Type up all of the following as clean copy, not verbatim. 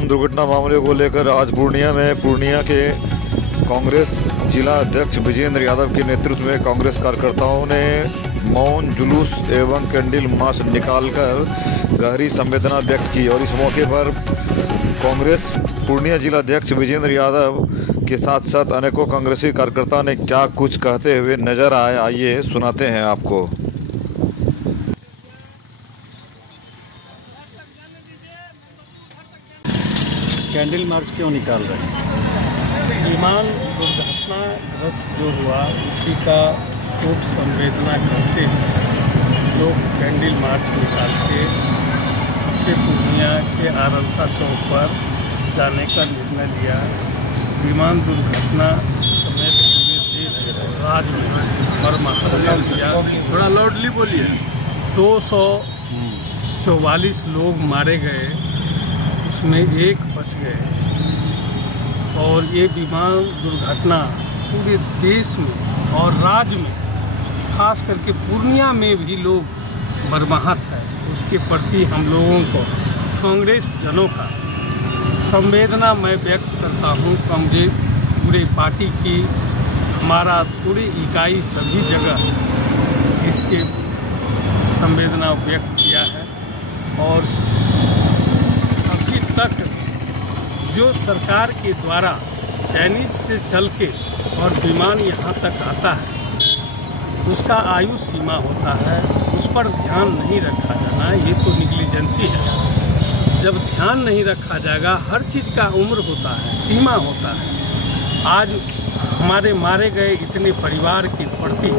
विमान दुर्घटना मामले को लेकर आज पूर्णिया के कांग्रेस जिला अध्यक्ष विजेंद्र यादव के नेतृत्व में कांग्रेस कार्यकर्ताओं ने मौन जुलूस एवं कैंडल मार्च निकालकर गहरी संवेदना व्यक्त की। और इस मौके पर कांग्रेस पूर्णिया जिला अध्यक्ष विजेंद्र यादव के साथ साथ अनेकों कांग्रेसी कार्यकर्ता ने क्या कुछ कहते हुए नजर आए, आइए सुनाते हैं आपको। कैंडल मार्च क्यों निकाल रहे हैं? विमान दुर्घटनाग्रस्त जो हुआ उसी का शोक संवेदना करते हुए लोग कैंडल मार्च निकाल के पूर्णिया के आरंसा चौक पर जाने का निर्णय लिया। विमान दुर्घटना समेत पूरे देश राज्य में मरम्मत किया। थोड़ा लाउडली बोलिए। 244 लोग मारे गए, उसमें एक बच गए। और ये विमान दुर्घटना पूरे देश में और राज्य में, खास करके पूर्णिया में भी लोग मर्माहत है। उसके प्रति हम लोगों को कांग्रेस जनों का संवेदना मैं व्यक्त करता हूँ। कांग्रेस पूरे पार्टी की, हमारा पूरी इकाई सभी जगह इसके संवेदना व्यक्त किया है। और अभी तक जो सरकार के द्वारा चाइनीज से चल के और विमान यहाँ तक आता है, उसका आयु सीमा होता है, उस पर ध्यान नहीं रखा जाना, ये तो निग्लिजेंसी है। जब ध्यान नहीं रखा जाएगा, हर चीज़ का उम्र होता है, सीमा होता है। आज हमारे मारे गए इतने परिवार के प्रति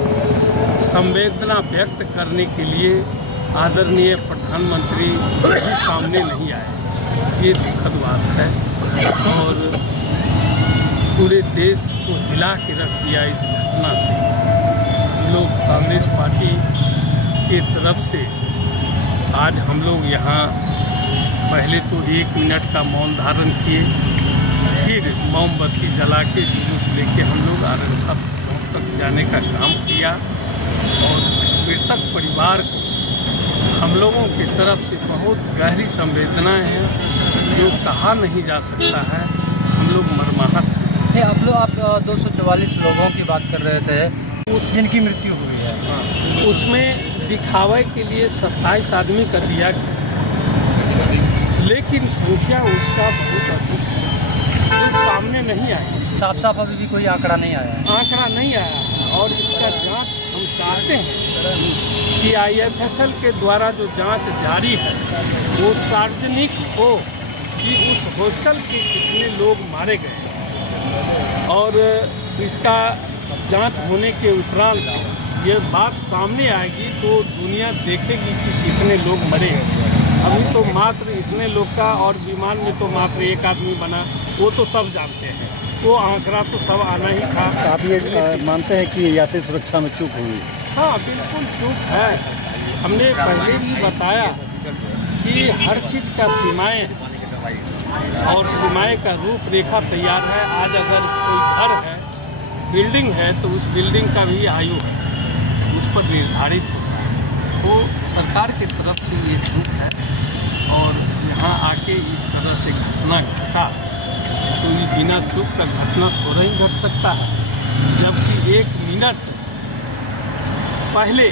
संवेदना व्यक्त करने के लिए आदरणीय प्रधानमंत्री भी सामने नहीं आए, ये दुखद बात है। और पूरे देश को हिला के रख दिया इस घटना से। लोग कांग्रेस पार्टी की तरफ से आज हम लोग यहाँ पहले तो 1 मिनट का मौन धारण किए, फिर मोमबत्ती जला के जुलूस लेके हम लोग आरंसा चौक तक जाने का काम किया। और मृतक परिवार को हम लोगों की तरफ से बहुत गहरी संवेदनाएं हैं, जो कहा नहीं जा सकता है। हम लोग मर्माहत हैं। आप 244 लोगों की बात कर रहे थे, जिनकी मृत्यु हुई है। हाँ, उसमें दिखावे के लिए 27 आदमी कर दिया गया, लेकिन संख्या उसका बहुत अधिक है, जो सामने नहीं आया। साफ अभी भी कोई आंकड़ा नहीं आया है। आंकड़ा नहीं आया है। और इसका जांच हम चाहते हैं कि IFSL के द्वारा जो जांच जारी है वो सार्वजनिक हो कि उस हॉस्टल के कितने लोग मारे गए। और इसका जांच होने के उपरांत ये बात सामने आएगी तो दुनिया देखेगी कि कितने लोग मरे हैं। अभी तो मात्र इतने लोग का, और विमान में तो मात्र 1 आदमी बना, वो तो सब जानते हैं, वो आंकड़ा तो सब आना ही था। आप ये मानते हैं कि यात्री सुरक्षा में चूक हुई? हाँ, बिल्कुल चूक है। हमने पहले भी बताया कि हर चीज़ का सीमाएं हैं और सीमाएं का रूपरेखा तैयार है। आज अगर कोई घर है, बिल्डिंग है, तो उस बिल्डिंग का भी आयु है, उस पर निर्धारित होता है। तो सरकार की तरफ से ये चूक है। और यहाँ आके इस तरह से घटना घटा तो ये बिना चूक का घटना थोड़ा ही घट सकता है। जबकि 1 मिनट पहले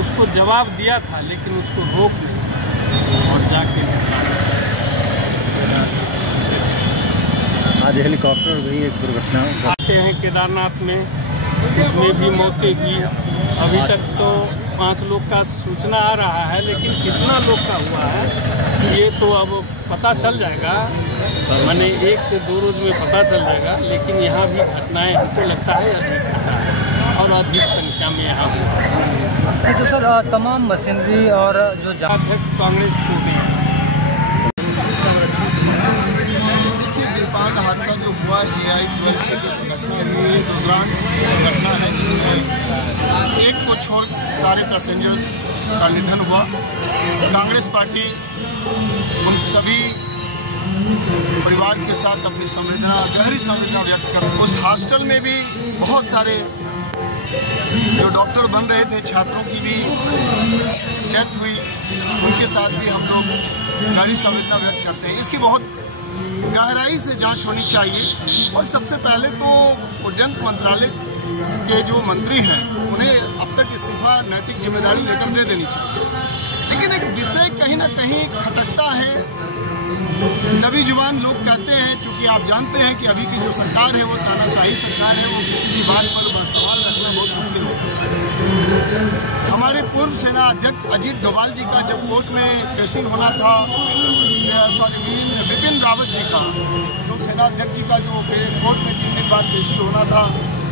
उसको जवाब दिया था, लेकिन उसको रोक नहीं और जाके आज हेलीकॉप्टर गई एक दुर्घटना आते हैं केदारनाथ में, उसमें भी मौतें की। अभी तक तो 5 लोग का सूचना आ रहा है, लेकिन कितना लोग का हुआ है ये तो अब पता चल जाएगा। मैंने 1 से 2 रोज में पता चल जाएगा। लेकिन यहाँ भी घटनाएं हमको लगता है अधिक घटा है और अधिक संख्या में यहाँ हुआ। तो सर, तमाम मशीनरी और जो अध्यक्ष कांग्रेस को भी नेपाल हादसा जो हुआ AI-12 के दौरान घटना है, जिसमें एक को छोड़ सारे पैसेंजर्स का निधन हुआ। कांग्रेस पार्टी उन सभी परिवार के साथ अपनी गहरी संवेदना व्यक्त कर। उस हॉस्टल में भी बहुत सारे जो डॉक्टर बन रहे थे, छात्रों की भी डेथ हुई, उनके साथ भी हम लोग गहरी संवेदना व्यक्त करते हैं। इसकी बहुत गहराई से जांच होनी चाहिए। और सबसे पहले तो उड्डयन मंत्रालय के जो मंत्री हैं उन्हें अब तक इस्तीफा नैतिक जिम्मेदारी लेकर दे देनी चाहिए। लेकिन एक विषय कहीं ना कहीं खटकता है। नबी जुबान लोग कहते हैं, चूंकि आप जानते हैं कि अभी की जो सरकार है वो तानाशाही सरकार है, वो किसी भी बात पर सवाल रखना बहुत मुश्किल होता है। हमारे पूर्व सेना अध्यक्ष अजीत डोभाल जी का जब कोर्ट में पेशी होना था, बिपिन रावत जी का जो सेना अध्यक्ष जी का जो कोर्ट में 3 दिन बाद पेशी होना था,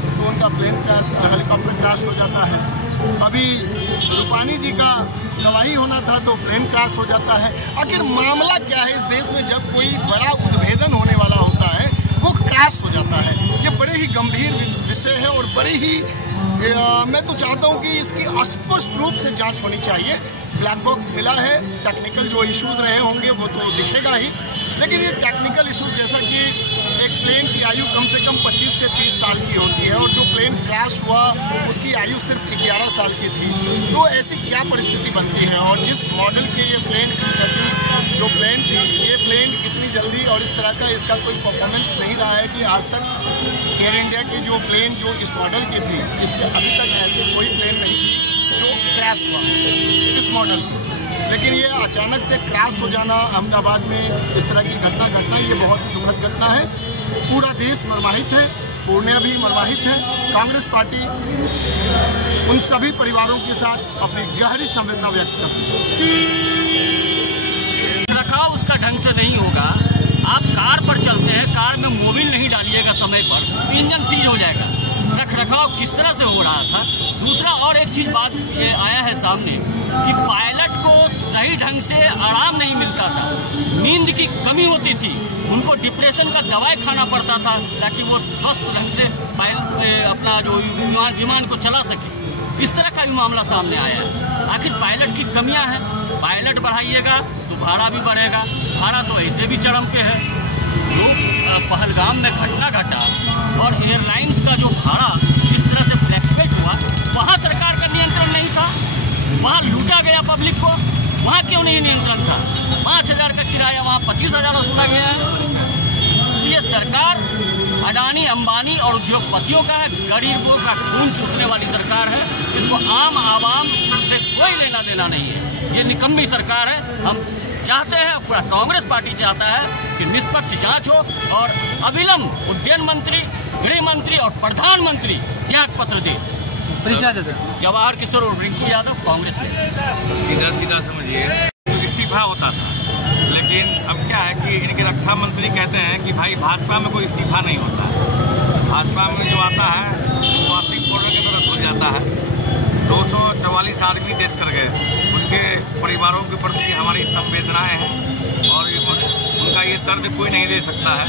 तो उनका प्लेन क्रैश, हेलीकॉप्टर क्रैश हो जाता है। अभी रूपानी जी का गवाही होना था तो प्लेन क्रैश हो जाता है। आखिर मामला क्या है इस देश में? जब कोई बड़ा उद्भेदन होने वाला होता है वो क्रैश हो जाता है। ये बड़े ही गंभीर विषय है और बड़े ही मैं तो चाहता हूँ कि इसकी स्पष्ट रूप से जांच होनी चाहिए। ब्लैक बॉक्स मिला है, टेक्निकल जो इश्यूज रहे होंगे वो तो दिखेगा ही, लेकिन ये टेक्निकल इशू जैसा कि एक प्लेन की आयु कम से कम 25 से 30 साल की होती है और जो प्लेन क्रैश हुआ उसकी आयु सिर्फ 11 साल की थी, तो ऐसी क्या परिस्थिति बनती है? और जिस मॉडल के ये प्लेन की जो प्लेन थी, ये प्लेन इतनी जल्दी और इस तरह का इसका कोई परफॉर्मेंस नहीं रहा है कि आज तक एयर इंडिया की जो प्लेन जो इस मॉडल की थी, इसके अभी तक ऐसे कोई प्लेन नहीं थी जो क्रैश हुआ इस मॉडल। लेकिन ये अचानक से क्रैश हो जाना अहमदाबाद में इस तरह की घटना ये बहुत ही दुखद घटना है। पूरा देश मर्माहित है, पूर्णिया भी मर्माहित है। कांग्रेस पार्टी उन सभी परिवारों के साथ अपनी गहरी संवेदना व्यक्त करती है। रखाव उसका ढंग से नहीं होगा। आप कार पर चलते हैं, कार में मोबिल नहीं डालिएगा समय पर, इंजन सीज हो जाएगा। रख रखाव किस तरह से हो रहा था। दूसरा और एक चीज बात ये आया है सामने कि पायलट को सही ढंग से आराम नहीं मिलता था, नींद की कमी होती थी, उनको डिप्रेशन का दवाई खाना पड़ता था ताकि वो स्वस्थ ढंग से अपना जो विमान को चला सके। इस तरह का भी मामला सामने आया है। आखिर पायलट की कमियां हैं, पायलट बढ़ाइएगा तो भाड़ा भी बढ़ेगा। भाड़ा तो ऐसे भी चरम पे है। पहलगाम में घटना घटा और एयरलाइंस का जो भाड़ा इस तरह से फ्लैक्चुएट हुआ, वहाँ सरकार का नियंत्रण नहीं था, वहाँ लूटा गया पब्लिक को। वहाँ क्यों नहीं नियंत्रण था? 5,000 का किराया वहाँ 25,000 वसूला गया है। ये सरकार अडानी अंबानी और उद्योगपतियों का है, गरीबों का खून चूसने वाली सरकार है। इसको आम आवाम से कोई लेना देना नहीं है। ये निकम्मी सरकार है। हम चाहते हैं, पूरा कांग्रेस पार्टी चाहता है कि निष्पक्ष जांच हो और अविलंब उड्डयन मंत्री, गृह मंत्री और प्रधानमंत्री त्याग पत्र दे। जवाहर किशोर और रिंकू यादव, कांग्रेस ने सीधा समझिए इस्तीफा होता था, लेकिन अब क्या है कि इनके रक्षा मंत्री कहते हैं कि भाई भाजपा में कोई इस्तीफा नहीं होता। भाजपा में जो आता है वो वार्षिक पाउडर के तरह धुल जाता है। 244 आदमी डेथ कर गए, उनके परिवारों के प्रति हमारी संवेदनाएं हैं और उनका ये दर्द कोई नहीं दे सकता है।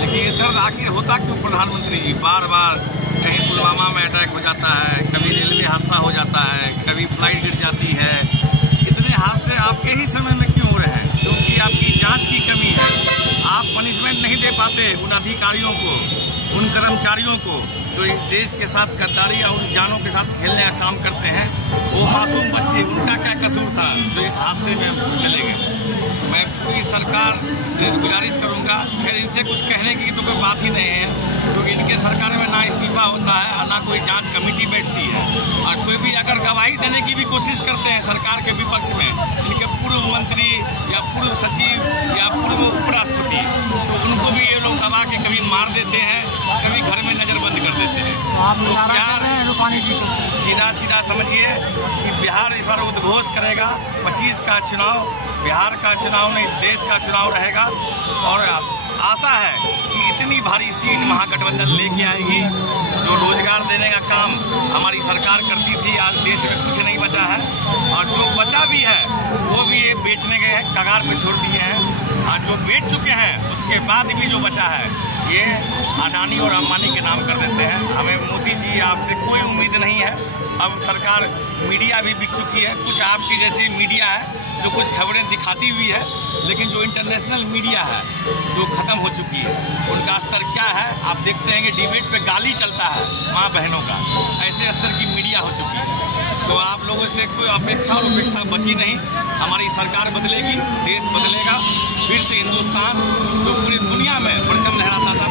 लेकिन ये दर्द आखिर होता क्यों? प्रधानमंत्री जी बार बार कहीं पुलवामा में अटैक हो जाता है, कभी रेलवे हादसा हो जाता है, कभी फ्लाइट गिर जाती है। इतने हादसे आपके ही समय में क्यों हो रहे हैं? क्योंकि आपकी जांच की कमी है। आप पनिशमेंट नहीं दे पाते उन अधिकारियों को, उन कर्मचारियों को जो इस देश के साथ गद्दारी या उन जानों के साथ खेलने का काम करते हैं। वो मासूम बच्चे, उनका क्या कसूर था जो इस हादसे में चले गए? मैं पूरी सरकार से गुजारिश करूंगा, फिर इनसे कुछ कहने की तो कोई बात ही नहीं है, क्योंकि इनके सरकार में ना इस्तीफा होता है और ना कोई जांच कमेटी बैठती है। और कोई भी अगर गवाही देने की भी कोशिश करते हैं सरकार के विपक्ष में, इनके पूर्व मंत्री या पूर्व सचिव या पूर्व उपराष्ट्रपति, तो उनको भी ये लोग दबा के कभी मार देते हैं, कभी घर में नजरबंद कर देते हैं। बिहार सीधा समझिए कि बिहार इस बार उद्घोष करेगा। 25 का चुनाव बिहार का चुनाव नहीं, इस देश का चुनाव रहेगा और आशा है कि इतनी भारी सीट महागठबंधन लेके आएगी। जो रोजगार देने का काम हमारी सरकार करती थी, आज देश में कुछ नहीं बचा है और जो बचा भी है वो भी ये बेचने के कगार पे छोड़ दिए हैं। और जो बेच चुके हैं उसके बाद भी जो बचा है ये अडानी और अंबानी के नाम कर देते हैं। हमें मोदी जी आपसे कोई उम्मीद नहीं है। अब सरकार मीडिया भी बिक चुकी है, कुछ आपकी जैसी मीडिया है जो कुछ खबरें दिखाती हुई है, लेकिन जो इंटरनेशनल मीडिया है जो ख़त्म हो चुकी है, उनका स्तर क्या है आप देखते हैं कि डिबेट पे गाली चलता है माँ बहनों का, ऐसे स्तर की मीडिया हो चुकी है। तो आप लोगों से कोई अपेक्षा और उपेक्षा बची नहीं। हमारी सरकार बदलेगी, देश बदलेगा, फिर से हिंदुस्तान जो पूरी दुनिया में परचम लहराता था